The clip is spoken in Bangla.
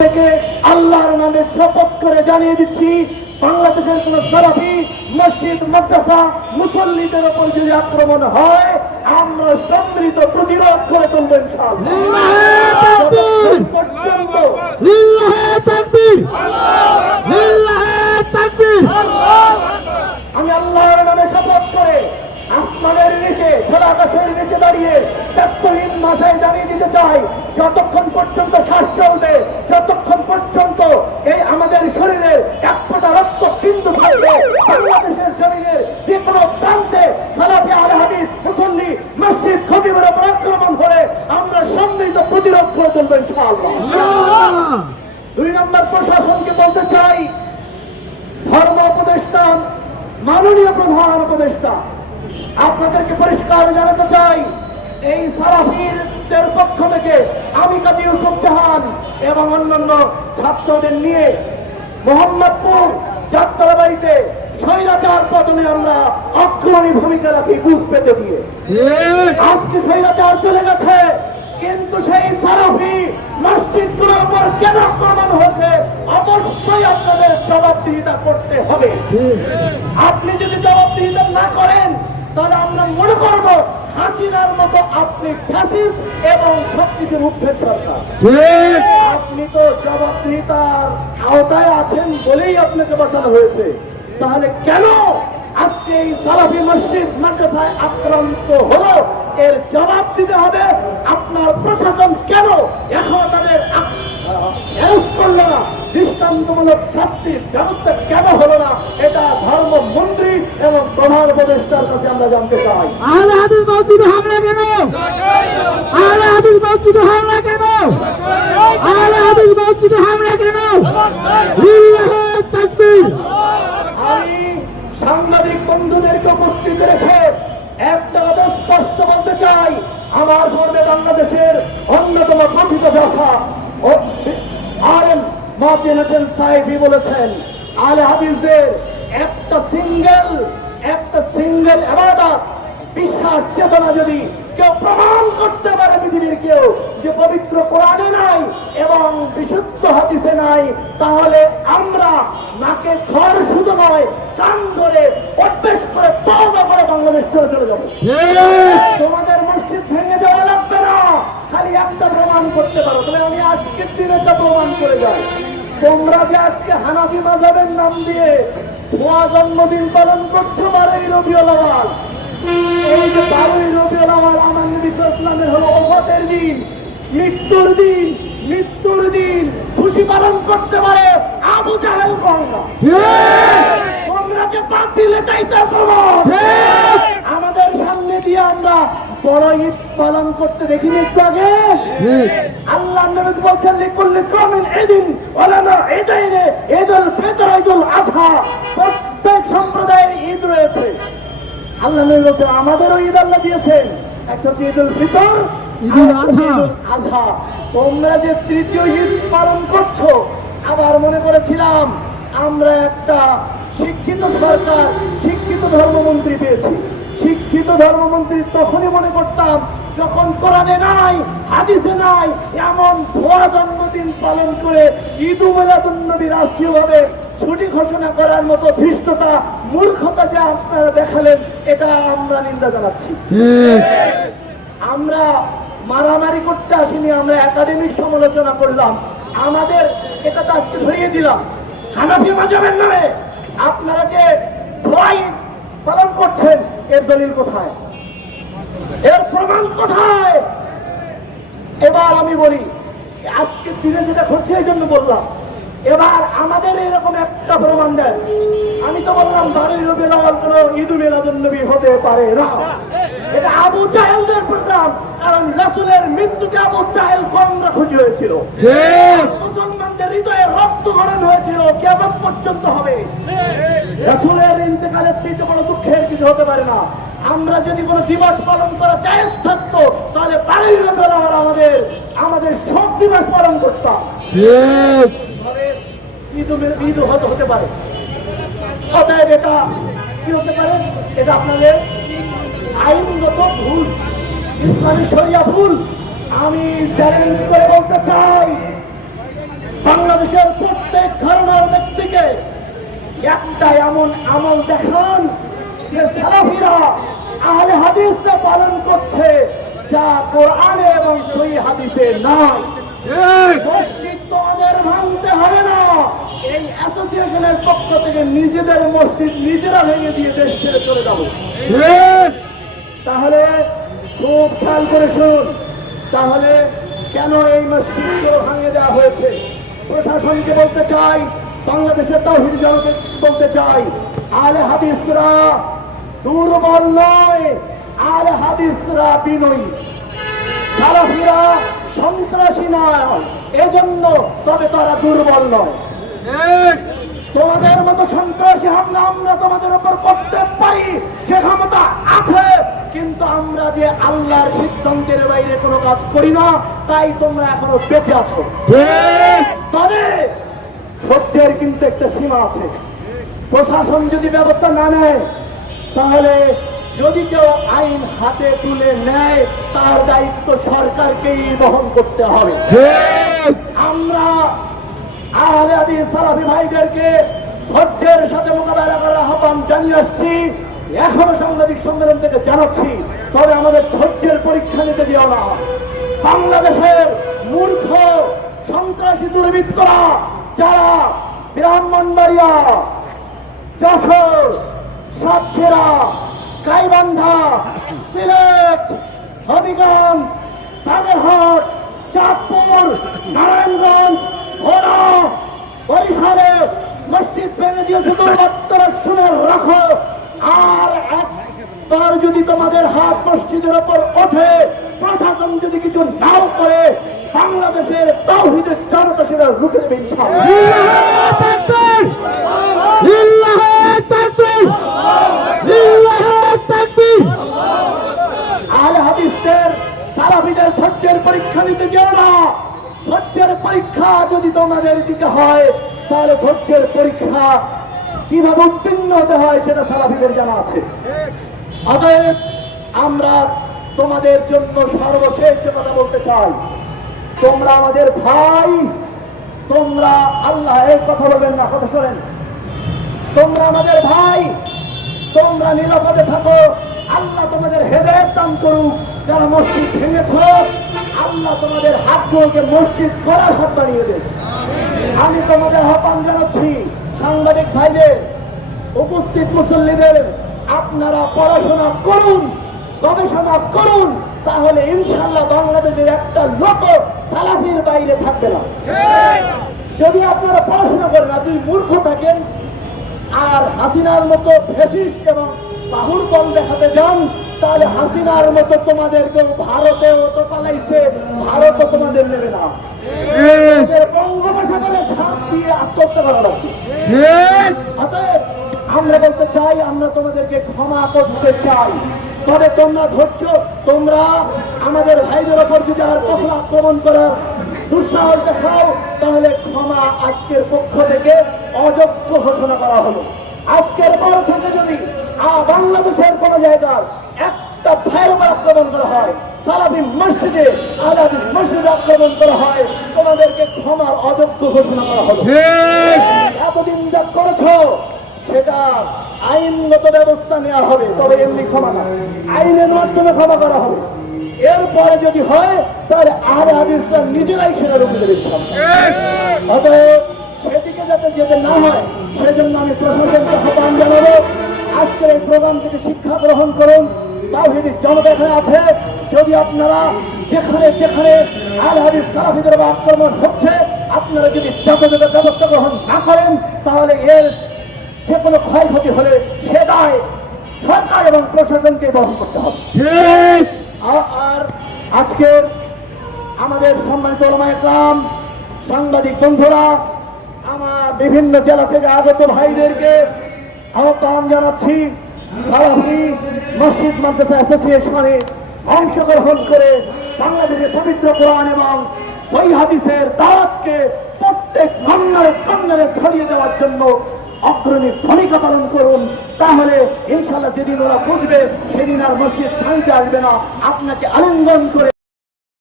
থেকে আল্লাহর নামে শপথ করে জানিয়ে দিচ্ছি বাংলাদেশের কোন সারাফি মসজিদ মাদ্রাসা মুসল্লিদের উপর যদি আক্রমণ হয় আমরা সম্মিলিত প্রতিরোধ করে তুলব পর্যন্ত আমি আল্লাহর নামে শপথ করে আসমানের নিচে খোলা আকাশের নিচে দাঁড়িয়ে তত্ত্বহীন মাথায় জানিয়ে দিতে চাই যতক্ষণ পর্যন্ত শ্বাস চলবে, যতক্ষণ পর্যন্ত এই আমাদের শরীরে এক ফোঁটা রক্ত বিন্দু থাকবে, বাংলাদেশের জমিনের যে কোনো প্রান্তে সালাফি আল হাদিস মুসল্লি মসজিদ খতিবের উপর আক্রমণ করে আমরা সম্মিলিত প্রতিরোধ করে তুলবো দুই নম্বর প্রশাসনকে বলতে চাই, ধর্ম উপদেষ্টা, মাননীয় প্রধান উপদেষ্টা, আপনাদেরকে পরিষ্কার জানাতে চাই এই সারাফিরদের পক্ষ থেকে আমি কাজী ইউসুফ জাহান এবং অন্যান্য ছাত্রদের নিয়ে মোহাম্মদপুর যাত্রাবাড়িতে স্বৈরাচার পতনে আমরা অগ্রণী ভূমিকা রাখি বুক পেতে দিয়ে। আজকে স্বৈরাচার চলে গেছে কিন্তু সেই সারফি মসজিদগুলোর উপর কেন আক্রমণ হয়েছে? অবশ্যই আপনাদের জবাবদিহিতা করতে হবে। আপনি যদি জবাবদিহিতা না করেন তাহলে আমরা মনে করব হাসিনার মতো আপনি ফ্যাসিস এবং সবকিছুর ঊর্ধ্বের সরকার। আপনি তো জবাবদিহিতার আওতায় আছেন বলেই আপনাকে বাঁচানো হয়েছে। তাহলে কেন আজকে এই সালাফি মসজিদ মাদ্রাসায় আক্রান্ত হলো? এর জবাব দিতে হবে আপনার প্রশাসন কেন এখনও তাদের করল না দৃষ্টান্তমূলক শাস্তির ব্যবস্থা কেন হলো না? এটা ধর্মমন্ত্রী এবং প্রধান উপদেষ্টার কাছে আমরা জানতে চাই। আহলে হাদিস মসজিদে হামলা কেন? আহলে হাদিস মসজিদে হামলা কেন? আহলে হাদিস মসজিদে হামলা কেন? তাকবীর। আমি সাংবাদিক বন্ধুদেরকে উপস্থিত রেখে একটা কথা স্পষ্ট বলতে চাই। আমার ধর্মে বাংলাদেশের অন্যতম কথিত ভাষা ও আর হোসেন সাহেবই বলেছেন। আলে হাদিসদের একটা সিঙ্গেল একটা সিঙ্গেল আবাদত বিশ্বাস চেতনা যদি কেউ প্রমাণ করতে পারে পৃথিবীর কেউ যে পবিত্র কোরআনে নাই এবং বিশুদ্ধ হাদিসে নাই তাহলে আমরা নাকে খড় শুধু নয় কান ধরে অভ্যেস করে তওবা করে বাংলাদেশ ছেড়ে চলে যাব। তোমাদের মসজিদ ভেঙে দেওয়া লাগবে না খালি একটা প্রমাণ করতে পারো। তবে আমি আজকের দিনে একটা প্রমাণ করে যাই তোমরা যে আজকে হানাফি মাজাবের নাম দিয়ে ধোয়া জন্মদিন পালন করছ বারোই রবিউল আওয়াল। এই যে বারোই রবিউল আওয়াল আমার নবী ইসলামের হলো ওফাতের দিন। মৃত্যুর দিন মৃত্যুর দিন। খুশি পালন করতে পারে আবু জাহেল তোমরা যে বাতিল এটাই তার প্রমাণ আমাদের সামনে দিয়ে আমরা বড় ঈদ পালন করতে দেখিনি একটু আগে। আল্লাহ নবী বলছেন লিকুল্লি কমিন এদিন ওলানা ঈদাইনে ঈদুল ফিতর ঈদুল আযহা। প্রত্যেক সম্প্রদায়ের ঈদ রয়েছে। আল্লাহ নবী বলছেন আমাদেরও ঈদ আল্লাহ দিয়েছেন। একটা হচ্ছে ঈদুল ফিতর ঈদুল। আযহা। তোমরা যে তৃতীয় ঈদ পালন করছ আবার মনে করেছিলাম আমরা একটা শিক্ষিত সরকার শিক্ষিত ধর্মমন্ত্রী পেয়েছি। শিক্ষিত ধর্মমন্ত্রী তখনই মনে করতাম যখন কোরআনে নাই হাদিসে নাই এমন ভুয়া জন্মদিন পালন করে ঈদ উমিলাদুন্নবী রাষ্ট্রীয়ভাবে ছুটি ঘোষণা করার মতো ধৃষ্টতা মূর্খতা যে আপনারা দেখালেন এটা আমরা নিন্দা জানাচ্ছি। আমরা মারামারি করতে আসিনি আমরা একাডেমিক সমালোচনা করলাম। আমাদের এটা তো আজকে ধরিয়ে দিলাম। হানাফি মাজাবের নামে আপনারা যে ভয় পালন করছেন এর দলিল কোথায়? এর প্রমাণ কোথায়? এবার আমি বলি আজকে দিনে যেটা ঘটছে এই জন্য বললাম। এবার আমাদের এরকম একটা প্রমাণ দেন। আমি তো বললাম বারোই রবি কোন ঈদ নবী হতে পারে না। এটা আবু জাহেলদের প্রোগ্রাম কারণ রাসুলের মৃত্যুতে আবু জাহেল কমরা খুশি হয়েছিল। ঠিক। মুসলমানদের হৃদয়ে রক্তকরণ হয়েছিল কেমন পর্যন্ত হবে? রাসূলের ইন্তেকালের চেয়ে কোনো দুঃখের কিছু হতে পারে না। আমরা যদি কোনো দিবস পালন করা জায়েজ থাকতো তাহলে বারোই আওয়াল আমাদের আমাদের সব দিবস পালন করতাম। ঈদ ঈদ হতে পারে। অতএব এটা কি হতে পারে? এটা আপনাদের আইনগত ভুল ইসলামী শরিয়া ভুল। আমি চ্যালেঞ্জ করে বলতে চাই প্রত্যেক ঘরনার ব্যক্তিকে একটা এমন আমল দেখান যে সালাফিরা আহলে হাদিসকে পালন করছে যা কোরআনে এবং সহি হাদিসে নাই। ঠিক মসজিদ তো আমাদের ভাঙতে হবে না। এই অ্যাসোসিয়েশনের পক্ষ থেকে নিজেদের মসজিদ নিজেরা ভেঙে দিয়ে দেশ ছেড়ে চলে যাব। তাহলে খুব খেয়াল করে শুন তাহলে কেন এই ভাঙিয়ে দেওয়া হয়েছে? প্রশাসনকে বলতে চাই বাংলাদেশের তহিদ জনকে বলতে চাই আলে হাদিসরা দুর্বল নয় আলে হাদিসরা বিনয়ী। সালাফিরা সন্ত্রাসী নয় এজন্য তবে তারা দুর্বল নয়। তোমাদের মতো সন্ত্রাসী হামলা আমরা তোমাদের উপর করতে পারি সে ক্ষমতা আছে কিন্তু আমরা যে আল্লাহর সিদ্ধান্তের বাইরে কোনো কাজ করি না তাই তোমরা এখনও বেঁচে আছো। ঠিক। তবে সত্যের কিন্তু একটা সীমা আছে। প্রশাসন যদি ব্যবস্থা না নেয়, তাহলে যদি কেউ আইন হাতে তুলে নেয়, তার দায়িত্ব সরকারকেই বহন করতে হবে। আমরা আহলে হাদিস সালাফি ভাইদেরকে ধৈর্যের সাথে মোকাবেলা করার আহ্বান জানিয়ে আসছি। এখনও সাংবাদিক সম্মেলন থেকে জানাচ্ছি, তবে আমাদের ধৈর্যের পরীক্ষা নিতে দিও না। বাংলাদেশের মূর্খ সন্ত্রাসী দুর্বৃত্তরা, যারা ব্রাহ্মণবাড়িয়া যশোর, সাতক্ষীরা, গাইবান্ধা, সিলেট, হবিগঞ্জ, বাগেরহাট, চাঁদপুর, নারায়ণগঞ্জ, ঘোড়া, বরিশালে মসজিদ ভেঙে দিয়েছে দুর্বত্তর, শুনে রাখো। আর একবার যদি তোমাদের হাত মসজিদের ওপর ওঠে, প্রশাসন যদি কিছু নাও করে বাংলাদেশের তৌহিদের জনতা সেটা রুখে দেবে পরীক্ষা যদি তোমাদের দিতে হয়, তাহলে ধৈর্যের পরীক্ষা কীভাবে উত্তীর্ণ হতে হয় সেটা সালাফিদের জানা আছে। অতএব আমরা তোমাদের জন্য সর্বশেষ কথা বলতে চাই তোমরা আমাদের ভাই। তোমরা আল্লাহ এর কথা বলবেন না, কথা শোনেন। তোমরা আমাদের ভাই। তোমরা নিরাপদে থাকো। আল্লাহ তোমাদের হেদায়ত দান করুক। যারা মসজিদ ভেঙেছ, আল্লাহ তোমাদের হাতগুলোকে মসজিদ করার হাত বানিয়ে দেবে। আমি তোমাদের আহ্বান জানাচ্ছি, সাংবাদিক ভাইদের, উপস্থিত মুসল্লিদের, আপনারা পড়াশোনা করুন, গবেষণা করুন, তাহলে ইনশাল্লাহ বাংলাদেশের একটা লোক সালাফির বাইরে থাকবে না। যদি আপনারা পড়াশোনা করেন আপনি মূর্খ থাকেন, আর হাসিনার মতো ফেসিস্ট এবং বাহুর বল দেখাতে যান, তাহলে হাসিনার মতো তোমাদেরকে ভারতেও তো পালাইছে, ভারতও তোমাদের নেবে না। আমরা বলতে চাই, আমরা তোমাদেরকে ক্ষমা করতে চাই। তবে তোমরা ধৈর্য তোমরা আমাদের ভাইদের ওপর যদি আর কখনো আক্রমণ করার দুঃসাহস দেখাও তাহলে ক্ষমা আজকের পক্ষ থেকে অযোগ্য ঘোষণা করা হলো। আজকের পর থেকে যদি আ বাংলাদেশের কোন জায়গার একটা ভাইয়ের উপর আক্রমণ করা হয় সালাফি মসজিদে আলাদিস মসজিদে আক্রমণ করা হয় তোমাদেরকে ক্ষমার অযোগ্য ঘোষণা করা হলো। এতদিন যা করেছ সেটা আইনগত ব্যবস্থা নেওয়া হবে, তবে এমনি ক্ষমা না আইনের মাধ্যমে ক্ষমা করা হবে। এরপরে যদি হয়, তাহলে আর হাদিসরা নিজেরাই সেটা রুখে দেবে অতএব সেদিকে যাতে যেতে না হয়, সেজন্য আমি প্রশাসনকে আহ্বান জানাব আজকের এই প্রোগ্রাম থেকে শিক্ষা গ্রহণ করুন তাও যদি জনতা এখানে আছে। যদি আপনারা যেখানে যেখানে আল হাদিস সালাফিদের উপর আক্রমণ হচ্ছে, আপনারা যদি যথাযথ ব্যবস্থা গ্রহণ না করেন, তাহলে এর যে কোনো ক্ষয়ক্ষতি হলে সে দায় সরকার এবং প্রশাসনকে বহন করতে হবে। আর আজকের আমাদের সম্মানিত ওলামায়াম সাংবাদিক বন্ধুরা আমার বিভিন্ন জেলা থেকে আগত ভাইদেরকে আহ্বান জানাচ্ছি মসজিদ মাদ্রাসা অ্যাসোসিয়েশনে অংশগ্রহণ করে বাংলাদেশের পবিত্র কোরআন এবং সই হাদিসের দাওয়াতকে প্রত্যেক কন্যারে কন্যারে ছড়িয়ে দেওয়ার জন্য অগ্রণী ভূমিকা পালন করুন, তাহলে ইনশাল্লাহ যেদিন ওরা বুঝবে, সেদিন আর মসজিদ ভাঙতে আসবে না। আপনাকে আলিঙ্গন করে